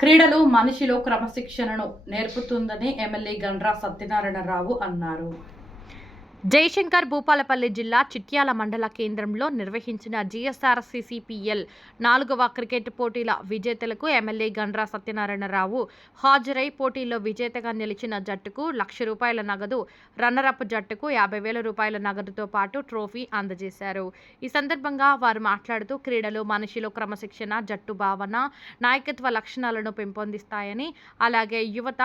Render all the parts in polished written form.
క్రీడలు మనిషిలో క్రమశిక్షణను నేర్పుతుందని ఎమ్మెల్యే గండ్ర సత్యనారాయణరావు అన్నారు. జయశంకర్ భూపాలపల్లి జిల్లా చిట్యాల మండల కేంద్రంలో నిర్వహించిన జిఎస్ఆర్సీసీపీఎల్ 4వ క్రికెట్ పోటీల విజేతలకు ఎమ్మెల్యే గండ్ర సత్యనారాయణరావు హాజరై పోటీల్లో విజేతగా నిలిచిన జట్టుకు ₹1,00,000 నగదు, రన్నరప్ జట్టుకు ₹50,000 నగదుతో పాటు ట్రోఫీ అందజేశారు. ఈ సందర్భంగా వారు మాట్లాడుతూ క్రీడలు మనిషిలో క్రమశిక్షణ, జట్టు భావన, నాయకత్వ లక్షణాలను పెంపొందిస్తాయని, అలాగే యువత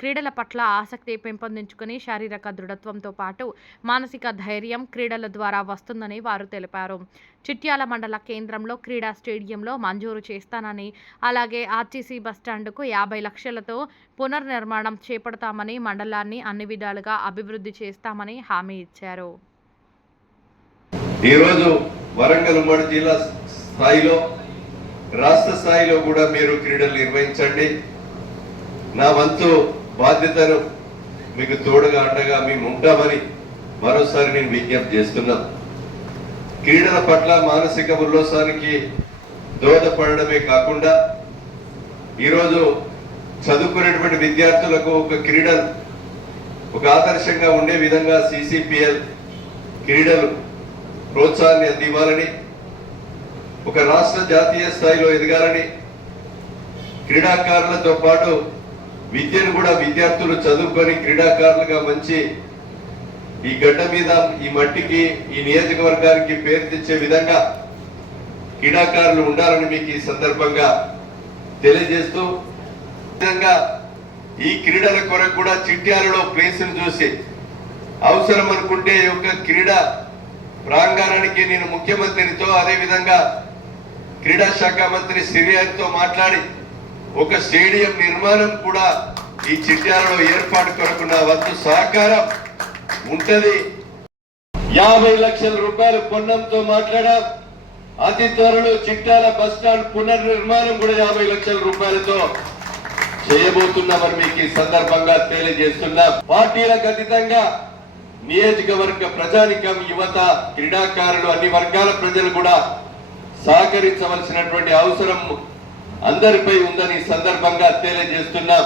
క్రీడల పట్ల ఆసక్తి పెంపొందించుకుని శారీరక దృఢత్వంతో పాటు మానసిక ధైర్యం క్రీడల ద్వారా వస్తుందని వారు తెలిపారు. చిట్యాల మండల కేంద్రంలో క్రీడా స్టేడియంలో మంజూరు చేస్తానని, అలాగే ఆర్టీసీ బస్టాండుకు 50 లక్షలతో పునర్నిర్మాణం చేపడతామని, మండలాన్ని అన్ని విధాలుగా అభివృద్ధి చేస్తామని హామీ ఇచ్చారు. ఈరోజు వరంగల్ ఉమ్మడి జిల్లా స్థాయిలో, రాష్ట్ర స్థాయిలో కూడా మీరు క్రీడలు నిర్వహించండి. నా వంతు బాధ్యతను మీకు తోడుగా అండగా మేము ఉంటామని మరోసారి నేను విజ్ఞప్తి చేస్తున్నాం. క్రీడల పట్ల మానసిక ఉల్లాసానికి దోహదపడమే కాకుండా ఈరోజు చదువుకునేటువంటి విద్యార్థులకు ఒక ఆదర్శంగా ఉండే విధంగా CCPL క్రీడలు ప్రోత్సాహాన్ని అందివ్వాలని, ఒక రాష్ట్ర జాతీయ స్థాయిలో ఎదగాలని, క్రీడాకారులతో పాటు విద్యను కూడా విద్యార్థులు చదువుకొని క్రీడాకారులుగా మంచి ఈ గడ్డ మీద, ఈ మట్టికి, ఈ నియోజకవర్గానికి పేరు తెచ్చే విధంగా క్రీడాకారులు ఉండాలని మీకు ఈ సందర్భంగా తెలియజేస్తూ, విధంగా ఈ క్రీడల కొరకు కూడా చిట్యాలలో ప్లేసును చూసి అవసరం అనుకుంటే ఒక క్రీడా ప్రాంగణానికి నేను ముఖ్యమంత్రితో, అదేవిధంగా క్రీడా శాఖ మంత్రి శ్రీవారితో మాట్లాడి ఒక స్టేడియం నిర్మాణం కూడా ఈ చిట్యాలలో ఏర్పాటు కొరకు నా వంతు సహకారం ఉంటది. ₹50 లక్షల పొన్నంతో మాట్లాడాం. అతి త్వరలో చిట్యాల బస్టాండ్ పునర్నిర్మాణం కూడా ₹50 లక్షల చేయబోతున్నామని మీకు ఈ సందర్భంగా తెలియజేస్తున్నాం. పార్టీలకు అతీతంగా నియోజకవర్గ ప్రజానికం, యువత, క్రీడాకారులు, అన్ని వర్గాల ప్రజలు కూడా సహకరించవలసినటువంటి అవసరం అందరిపై ఉందని సందర్భంగా తెలియజేస్తున్నాం.